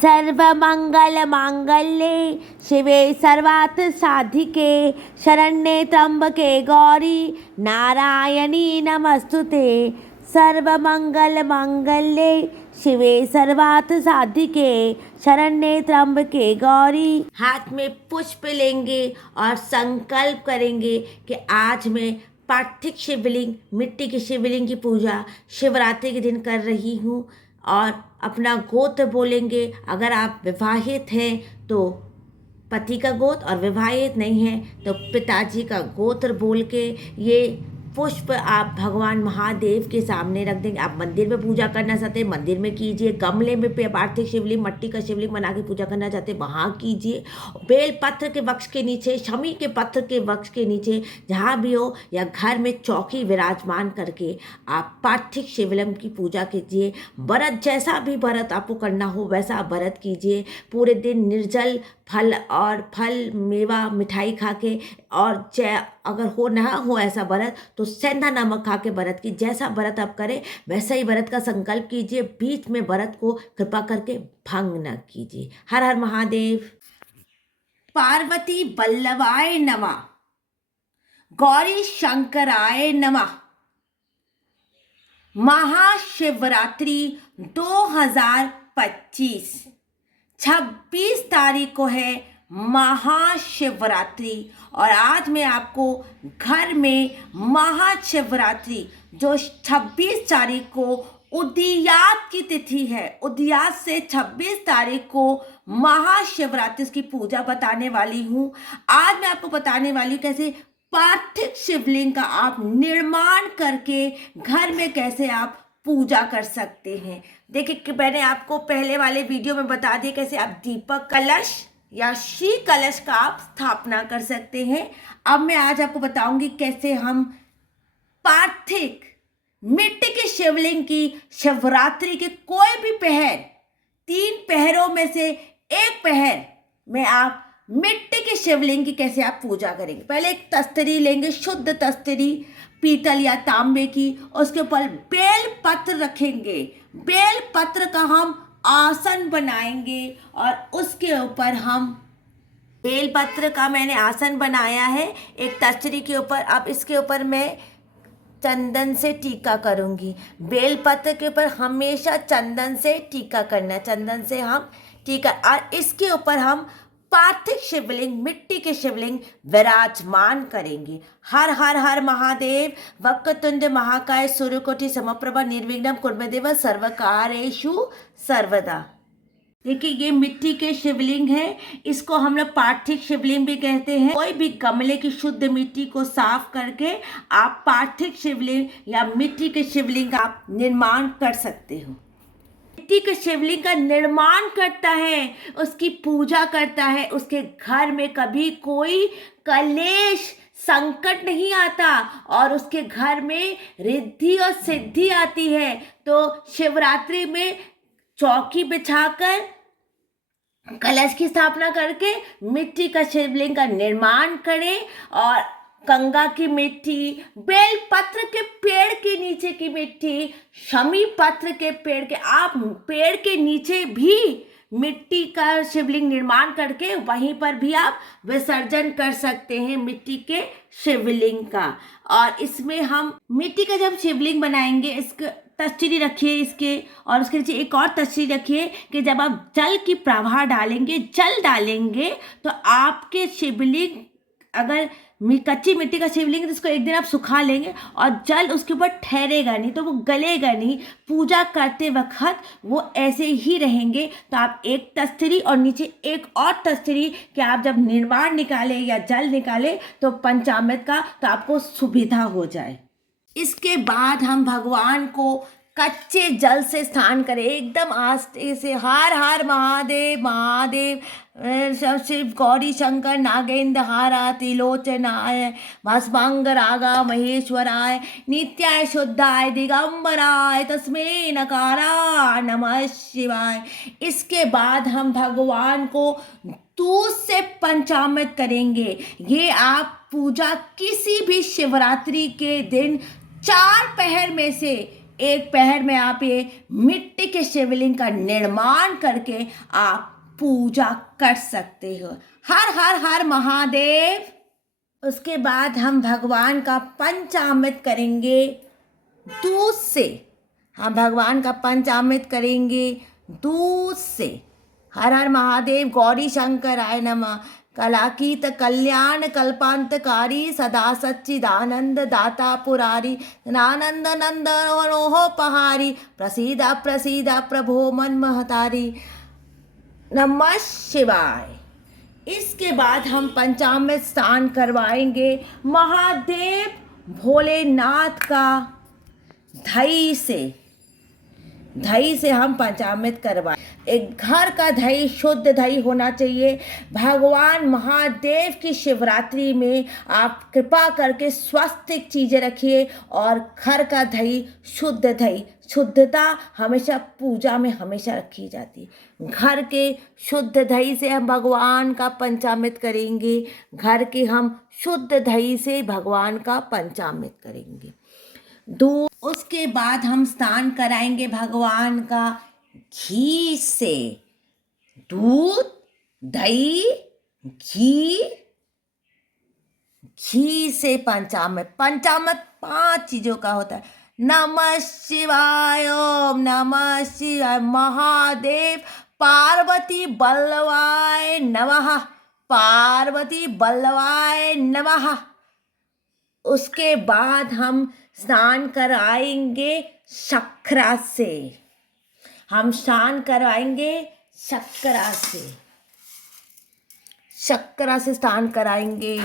सर्वमंगल मांगल्ये शिवे सर्वार्थ साधिके शरण्ये त्र्यंबके गौरी नारायणी नमस्तुते। सर्वमंगल मांगल्ये शिवे सर्वार्थ साधिके शरण्ये त्र्यंबके गौरी। हाथ में पुष्प लेंगे और संकल्प करेंगे कि आज मैं पार्थिव शिवलिंग, मिट्टी की शिवलिंग की पूजा शिवरात्रि के दिन कर रही हूँ। और अपना गोत्र बोलेंगे। अगर आप विवाहित हैं तो पति का गोत्र, और विवाहित नहीं हैं तो पिताजी का गोत्र बोल के ये पुष्प आप भगवान महादेव के सामने रख देंगे। आप मंदिर में पूजा करना चाहते हैं मंदिर में कीजिए, गमले में पार्थिव शिवलिंग, मट्टी का शिवलिंग बना के पूजा करना चाहते हैं वहाँ कीजिए। बेल पत्र के वृक्ष के नीचे, शमी के पत्र के वृक्ष के नीचे, जहाँ भी हो, या घर में चौकी विराजमान करके आप पार्थिव शिवलिंग की पूजा कीजिए। व्रत, जैसा भी व्रत आपको करना हो वैसा व्रत कीजिए। पूरे दिन निर्जल फल मेवा मिठाई खा के, और अगर हो ना हो ऐसा व्रत तो सेंधा नमक खा के व्रत की। जैसा व्रत आप करें वैसा ही व्रत का संकल्प कीजिए। बीच में व्रत को कृपा करके भंग न कीजिए। हर हर महादेव। पार्वती वल्लभाय नमः, गौरी शंकराय नमः। महाशिवरात्रि 2025 26 तारीख को है महाशिवरात्रि। और आज मैं आपको घर में महाशिवरात्रि जो 26 तारीख को उदयात की तिथि है, उदयात से 26 तारीख को महाशिवरात्रि की पूजा बताने वाली हूँ। आज मैं आपको बताने वाली हूँ कैसे पार्थिव शिवलिंग का आप निर्माण करके घर में कैसे आप पूजा कर सकते हैं। देखिए कि मैंने आपको पहले वाले वीडियो में बता दिया कैसे आप दीपक कलश या श्री कलश का आप स्थापना कर सकते हैं। अब मैं आज आपको बताऊंगी कैसे हम पार्थिव मिट्टी की शिवलिंग की शिवरात्रि के कोई भी पहर, 3 पहरों में से एक पहर में आप मिट्टी की शिवलिंग की कैसे आप पूजा करेंगे। पहले एक तस्तरी लेंगे, शुद्ध तस्तरी पीतल या तांबे की। उसके ऊपर बेल पत्र रखेंगे। बेल पत्र का हम आसन बनाएंगे और उसके ऊपर हम बेलपत्र का मैंने आसन बनाया है एक तस्तरी के ऊपर। अब इसके ऊपर मैं चंदन से टीका करूंगी। बेलपत्र के ऊपर हमेशा चंदन से टीका करना है, चंदन से हम टीका। और इसके ऊपर हम पार्थिव शिवलिंग, मिट्टी के शिवलिंग विराजमान करेंगे। हर हर हर महादेव। वक्रतुंड महाकाय सूर्यकोटि समप्रभा निर्विघ्नं कुर्मदेव सर्वकार्येषु सर्वदा। देखिए ये मिट्टी के शिवलिंग है, इसको हम लोग पार्थिव शिवलिंग भी कहते हैं। कोई भी गमले की शुद्ध मिट्टी को साफ करके आप पार्थिव शिवलिंग या मिट्टी के शिवलिंग आप निर्माण कर सकते हो। मिट्टी के शिवलिंग का निर्माण करता है, उसकी पूजा करता है, उसके घर में कभी कोई कलेश संकट नहीं आता और उसके घर में रिद्धि और सिद्धि आती है। तो शिवरात्रि में चौकी बिछाकर कलश की स्थापना करके मिट्टी का शिवलिंग का निर्माण करें। और गंगा की मिट्टी, बेल पत्र के पेड़ के नीचे की मिट्टी, शमी पत्र के पेड़ के, आप पेड़ के नीचे भी मिट्टी का शिवलिंग निर्माण करके वहीं पर भी आप विसर्जन कर सकते हैं मिट्टी के शिवलिंग का। और इसमें हम मिट्टी का जब शिवलिंग बनाएंगे, इसके तस्तरी रखिए इसके, और उसके नीचे एक और तस्तरी रखिए कि जब आप जल की प्रवाह डालेंगे, जल डालेंगे तो आपके शिवलिंग, अगर कच्ची मिट्टी का शिवलिंग तो इसको एक दिन आप सुखा लेंगे और जल उसके ऊपर ठहरेगा नहीं, तो वो गलेगा नहीं। पूजा करते वक्त वो ऐसे ही रहेंगे। तो आप एक तस्तरी और नीचे एक और तस्तरी कि आप जब निर्माण निकाले या जल निकाले तो पंचामृत का, तो आपको सुविधा हो जाए। इसके बाद हम भगवान को कच्चे जल से स्नान करें, एकदम आस्ते से। हर हर महादेव महादेव। शिव गौरी शंकर नागेंद्र हारा त्रिलोचनाय भस्मांग रागा महेश्वराय नित्याय शुद्धाय दिगंबराय तस्मै नकारा नमः शिवाय। इसके बाद हम भगवान को दूध से पंचामृत करेंगे। ये आप पूजा किसी भी शिवरात्रि के दिन 4 पहर में से एक पहर में आप ये मिट्टी के शिवलिंग का निर्माण करके आप पूजा कर सकते हो। हर हर हर महादेव। उसके बाद हम भगवान का पंचामृत करेंगे दूध से। हम भगवान का पंचामृत करेंगे दूध से। हर हर महादेव। गौरी शंकराय नमः। कलाकीत कल्याण कल्पांतकारी सदा सच्चिदानंद दाता पुरारी नानंद नंदनोह पहारी प्रसीद प्रसीद प्रभो मन महतारी। नमः शिवाय। इसके बाद हम पंचामृत स्नान करवाएंगे महादेव भोलेनाथ का दही से। दही से हम पंचामृत करवाएं। एक घर का दही शुद्ध दही होना चाहिए। भगवान महादेव की शिवरात्रि में आप कृपा करके स्वास्थ्य चीज़ें रखिए और घर का दही शुद्ध दही। शुद्धता हमेशा पूजा में हमेशा रखी जाती है। घर के शुद्ध दही से हम भगवान का पंचामृत करेंगे। घर के हम शुद्ध दही से भगवान का पंचामृत करेंगे। दूध। उसके बाद हम स्नान कराएंगे भगवान का घी से। दूध, दही, घी। घी से पंचामृत। पंचामृत 5 चीज़ों का होता है। नमः शिवाय। ओम नमः शिवाय। महादेव पार्वती बल्लवाय नमः। पार्वती बल्लवाय नमः। उसके बाद हम स्नान कराएंगे शक्करा से। हम स्नान कराएंगे शक्करा से। शक्करा से स्नान कराएंगे।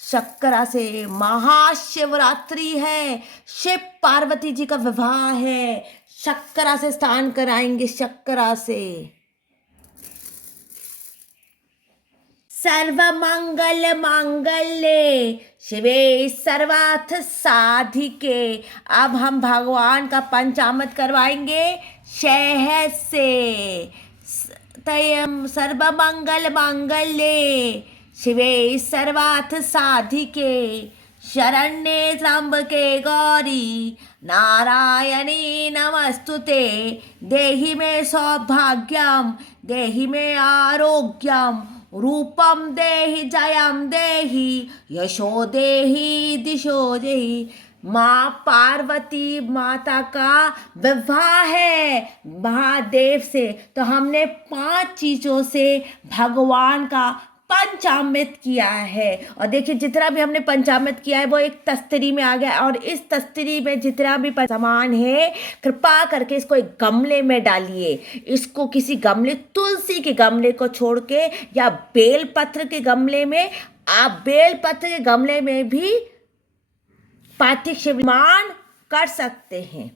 शक्करा से। महाशिवरात्रि है, शिव पार्वती जी का विवाह है। शक्करा से स्नान कराएंगे। शक्करा से। सर्वमंगल मांगल्ये शिवे सर्वार्थ साधिके। अब हम भगवान का पंचामृत करवाएंगे शहद से। तयम सर्वमंगल मांगल्ये शिवे सर्वार्थ साधिके शरण्ये त्र्यंबके गौरी नारायणी नमस्तुते। देहि मे सौभाग्यम देहि मे आरोग्यम रूपम देहि जयम देहि यशो देहि दिशो देहि। माँ पार्वती माता का विवाह है महादेव से, तो हमने 5 चीज़ों से भगवान का पंचामृत किया है। और देखिए जितना भी हमने पंचामृत किया है वो एक तस्तरी में आ गया। और इस तस्तरी में जितना भी सामान है कृपा करके इसको एक गमले में डालिए। इसको किसी गमले, तुलसी के गमले को छोड़ के या बेलपत्र के गमले में, आप बेलपत्र के गमले में भी पार्थिव शिवमान कर सकते हैं।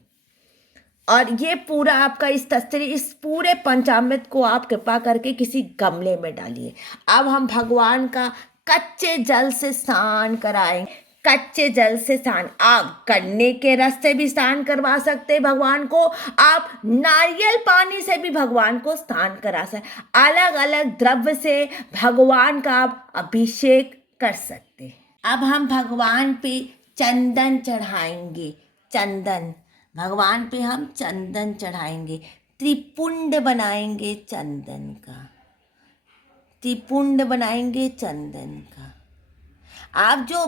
और ये पूरा आपका इस तस्तरी, इस पूरे पंचामृत को आप कृपा करके किसी गमले में डालिए। अब हम भगवान का कच्चे जल से स्नान कराएं। कच्चे जल से स्नान, आप गन्ने के रस से भी स्नान करवा सकते हैं भगवान को। आप नारियल पानी से भी भगवान को स्नान करा सकते। अलग अलग द्रव्य से भगवान का आप अभिषेक कर सकते हैं। अब हम भगवान पे चंदन चढ़ाएंगे। चंदन, भगवान पे हम चंदन चढ़ाएंगे। त्रिपुंड बनाएंगे चंदन का। त्रिपुंड बनाएंगे चंदन का। आप जो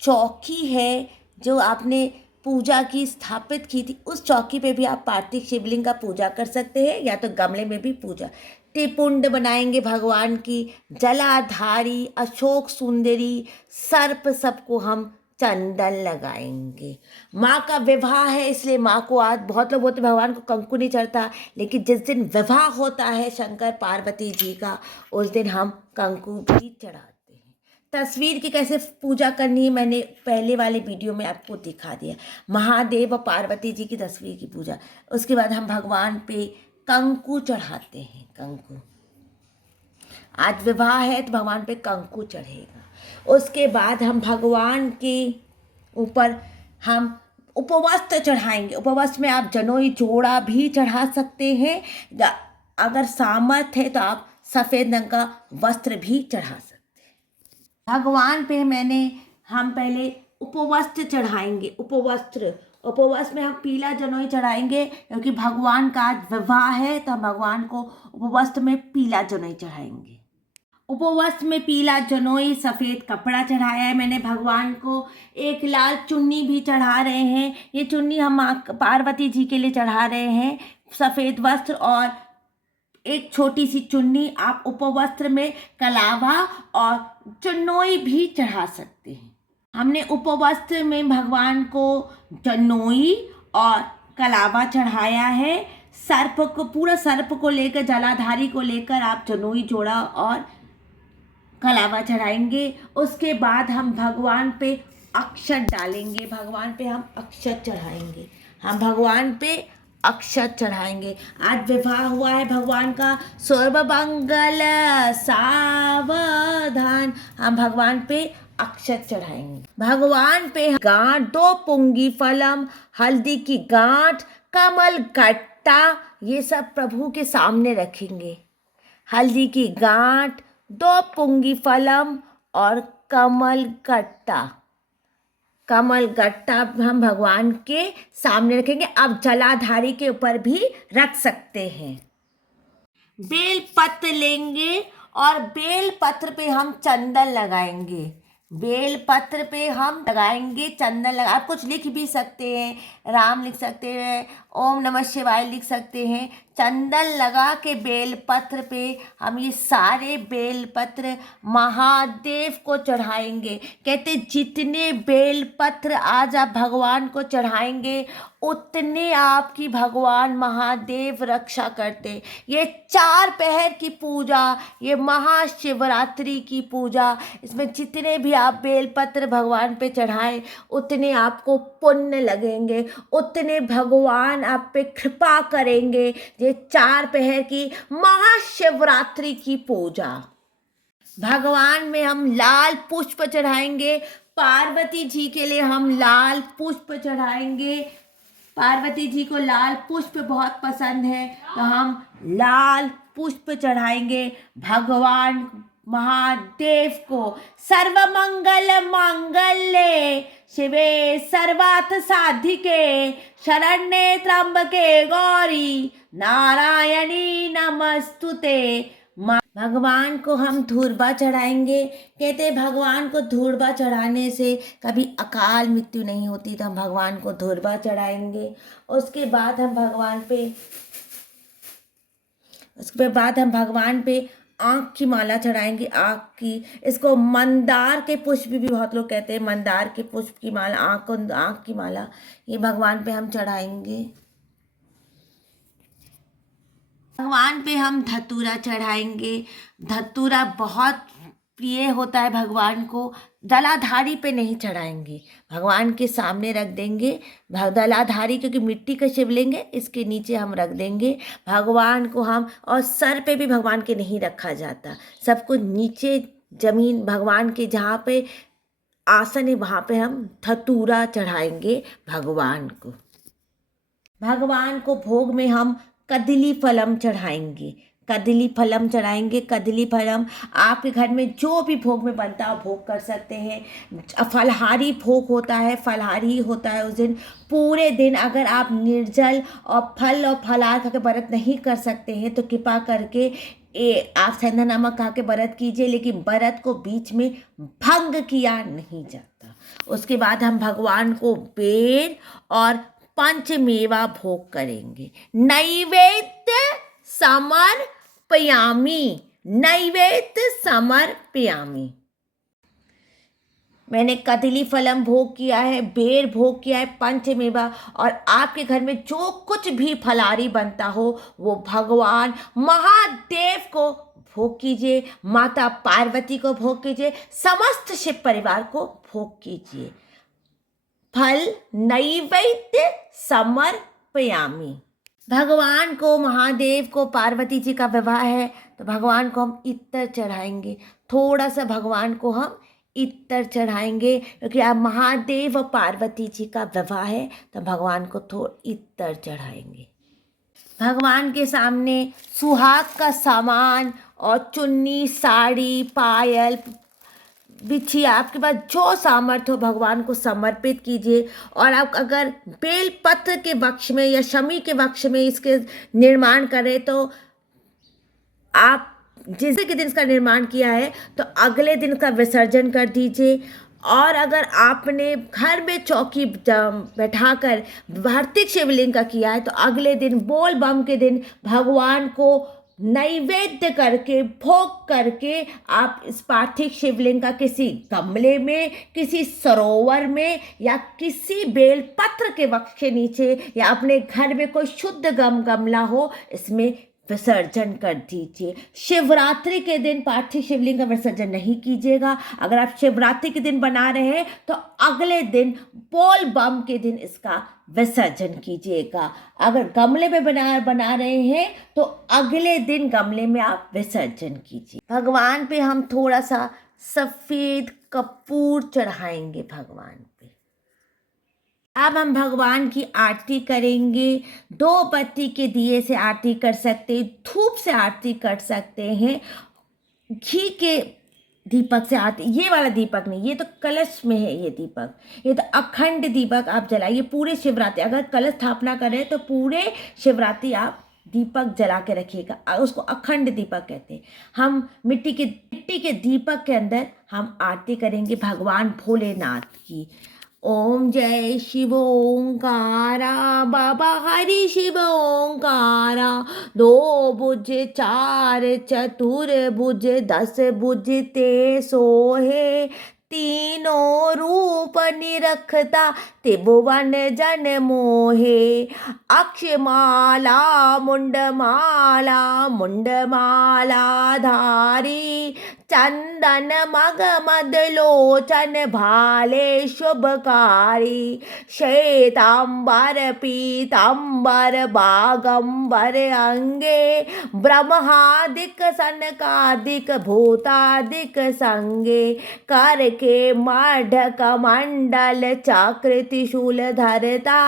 चौकी है जो आपने पूजा की स्थापित की थी, उस चौकी पे भी आप पार्थिव शिवलिंग का पूजा कर सकते हैं या तो गमले में भी पूजा। त्रिपुंड बनाएंगे भगवान की। जलाधारी, अशोक सुंदरी, सर्प, सबको हम चंदन लगाएंगे। माँ का विवाह है इसलिए माँ को आज बहुत लोग बोलते भगवान को कंकु नहीं चढ़ता, लेकिन जिस दिन विवाह होता है शंकर पार्वती जी का, उस दिन हम कंकु भी चढ़ाते हैं। तस्वीर की कैसे पूजा करनी है मैंने पहले वाले वीडियो में आपको दिखा दिया। महादेव और पार्वती जी की तस्वीर की पूजा। उसके बाद हम भगवान पे कंकु चढ़ाते हैं। कंकु, आज विवाह है तो भगवान पे कंकु चढ़ेगा। उसके बाद हम भगवान के ऊपर हम उपवस्त्र चढ़ाएंगे। उपवस्त्र में आप जनोई जोड़ा भी चढ़ा सकते हैं, अगर सामर्थ्य है तो आप सफ़ेद रंग का वस्त्र भी चढ़ा सकते हैं। भगवान पे हम पहले उपवस्त्र चढ़ाएंगे। उपवस्त्र, उपवास में हम पीला जनेऊ चढ़ाएंगे क्योंकि भगवान का आज विवाह है, तो हम भगवान को उपवास में पीला जनेऊ चढ़ाएंगे। उपवास में पीला जनेऊ सफ़ेद कपड़ा चढ़ाया है मैंने भगवान को। एक लाल चुन्नी भी चढ़ा रहे हैं। ये चुन्नी हम पार्वती जी के लिए चढ़ा रहे हैं। सफ़ेद वस्त्र और एक छोटी सी चुन्नी। आप उपवस्त्र में कलावा और जनेऊ भी चढ़ा सकते हैं। हमने उपवस्त्र में भगवान को जनेऊ और कलावा चढ़ाया है। सर्प को, पूरा सर्प को लेकर, जलाधारी को लेकर आप जनेऊ जोड़ा और कलावा चढ़ाएंगे। उसके बाद हम भगवान पे अक्षत डालेंगे। भगवान पे हम अक्षत चढ़ाएंगे। हम भगवान पे अक्षत चढ़ाएंगे। आज विवाह हुआ है भगवान का। सर्वमंगल सावधान। हम भगवान पे अक्षत चढ़ाएंगे। भगवान पे गांठ, 2 पुंगी फलम, हल्दी की गांठ, कमल गट्टा, ये सब प्रभु के सामने रखेंगे। हल्दी की गांठ, 2 पुंगी फलम और कमल गट्टा। कमल गट्टा हम भगवान के सामने रखेंगे। आप जलाधारी के ऊपर भी रख सकते हैं। बेल पत्र लेंगे और बेल पत्र पे हम चंदन लगाएंगे। बेल पत्र पे हम लगाएंगे चंदन लगा। आप कुछ लिख भी सकते हैं, राम लिख सकते हैं, ओम नमः शिवाय लिख सकते हैं। चंदन लगा के बेल पत्र पे हम ये सारे बेल पत्र महादेव को चढ़ाएंगे। कहते जितने बेल पत्र आज आप भगवान को चढ़ाएंगे उतने आपकी भगवान महादेव रक्षा करते। ये 4 पहर की पूजा, ये महाशिवरात्रि की पूजा, इसमें जितने भी आप बेलपत्र भगवान पे चढ़ाएं उतने आपको पुण्य लगेंगे, उतने भगवान आप पे कृपा करेंगे। ये 4 पहर की महाशिवरात्रि की पूजा। भगवान में हम लाल पुष्प चढ़ाएंगे। पार्वती जी के लिए हम लाल पुष्प चढ़ाएंगे। पार्वती जी को लाल पुष्प बहुत पसंद है, तो हम लाल पुष्प चढ़ाएंगे। भगवान महादेव को सर्वमंगल मांगल्ये शिवे सर्वार्थ साधिके शरण्ये त्र्यंबके गौरी नारायणी नमस्तुते। भगवान को हम धूर्बा चढ़ाएंगे। कहते भगवान को धूर्बा चढ़ाने से कभी अकाल मृत्यु नहीं होती, तो हम भगवान को धूर्बा चढ़ाएंगे। उसके बाद हम भगवान पे आँख की माला चढ़ाएंगे। आँख की, इसको मंदार के पुष्प भी बहुत लोग कहते हैं, मंदार के पुष्प की माला, आँख की माला, ये भगवान पे हम चढ़ाएंगे। भगवान पे हम धतूरा चढ़ाएंगे। धतूरा बहुत प्रिय होता है भगवान को। दलाधारी पे नहीं चढ़ाएंगे, भगवान के सामने रख देंगे। दलाधारी क्योंकि मिट्टी का शिवलिंग है, इसके नीचे हम रख देंगे भगवान को हम। और सर पे भी भगवान के नहीं रखा जाता, सब कुछ नीचे जमीन भगवान के जहाँ पे आसन है वहाँ पे हम धतूरा चढ़ाएंगे भगवान को। भगवान को भोग में हम कदली फलम चढ़ाएंगे। कदली फलम चढ़ाएंगे। कदली फलम आपके घर में जो भी भोग में बनता है भोग कर सकते हैं। फलहारी भोग होता है, फलहारी होता है उस दिन। पूरे दिन अगर आप निर्जल और फल और फलाहार खा के व्रत नहीं कर सकते हैं तो कृपा करके आप सेंधा नमक खा के व्रत कीजिए, लेकिन व्रत को बीच में भंग किया नहीं जाता। उसके बाद हम भगवान को बेर और पंचमेवा भोग करेंगे। नैवेद्य समर्पयामि। नैवेद्य समर्पयामि। मैंने कदली फलम भोग किया है, बेर भोग किया है, पंचमेवा, और आपके घर में जो कुछ भी फलारी बनता हो वो भगवान महादेव को भोग कीजिए, माता पार्वती को भोग कीजिए, समस्त शिव परिवार को भोग कीजिए। फल नैवेद्य समर्पयामि। भगवान को, महादेव को, पार्वती जी का विवाह है तो भगवान को हम इत्र चढ़ाएंगे। थोड़ा सा भगवान को हम इत्र चढ़ाएंगे क्योंकि आप महादेव और पार्वती जी का विवाह है तो भगवान को थोड़ा इत्र चढ़ाएंगे। भगवान के सामने सुहाग का सामान और चुन्नी, साड़ी, पायल, बिछिए, आपके पास जो सामर्थ्य हो भगवान को समर्पित कीजिए। और आप अगर बेल पत्र के वृक्ष में या शमी के वृक्ष में इसके निर्माण करें तो आप जिस के दिन इसका निर्माण किया है तो अगले दिन का विसर्जन कर दीजिए। और अगर आपने घर में चौकी बैठाकर वार्तिक शिवलिंग का किया है तो अगले दिन बोल बम के दिन भगवान को नैवेद्य करके भोग करके आप इस पार्थिव शिवलिंग का किसी गमले में, किसी सरोवर में या किसी बेल पत्र के वृक्ष के नीचे या अपने घर में कोई शुद्ध गमला हो इसमें विसर्जन कर दीजिए। शिवरात्रि के दिन पार्थिव शिवलिंग का विसर्जन नहीं कीजिएगा। अगर आप शिवरात्रि के दिन बना रहे हैं तो अगले दिन बोल बम के दिन इसका विसर्जन कीजिएगा। अगर गमले में बना रहे हैं तो अगले दिन गमले में आप विसर्जन कीजिए। भगवान पे हम थोड़ा सा सफ़ेद कपूर चढ़ाएंगे भगवान पे। अब हम भगवान की आरती करेंगे। 2 बत्ती के दिए से आरती कर सकते हैं, धूप से आरती कर सकते हैं, घी के दीपक से आरती। ये वाला दीपक नहीं, ये तो कलश में है ये दीपक, ये तो अखंड दीपक आप जलाइए पूरे शिवरात्रि। अगर कलश स्थापना करें तो पूरे शिवरात्रि आप दीपक जला के रखिएगा, उसको अखंड दीपक कहते हैं। हम मिट्टी के दीपक के अंदर हम आरती करेंगे भगवान भोलेनाथ की। ओम जय शिव ओंकारा, बाबा हरि शिव ओंकारा। 2 भुज 4 चतुर्भुज 10 भुज ते सोहे। तीनों रूप निरखता त्रिभुवन जन मोहे। अक्षमाला मुंडमाला मुंडमाला धारी। चंदन मग मद लोचन भाले शुभकारी। श्वेतांबर पीतांबर बागंबर अंगे। ब्रह्मादिक सनकादिक भूतादिक संगे। कर के मढ़क मंडल चक्र त्रिशूल धरता।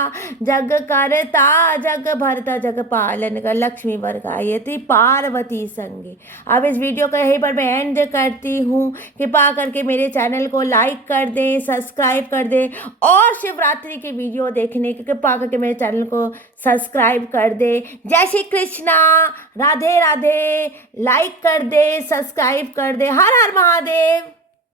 जग करता जग भरता जग पालन कर लक्ष्मी वर्गायति पार्वती संगे। अब इस वीडियो को यहीं पर मैं एंड करती हूँ। कृपा करके मेरे चैनल को लाइक कर दें, सब्सक्राइब कर दें और शिवरात्रि की वीडियो देखने की कृपा करके मेरे चैनल को सब्सक्राइब कर दें। जय श्री कृष्णा, राधे राधे। लाइक कर दें, सब्सक्राइब कर दें। हर हर महादेव।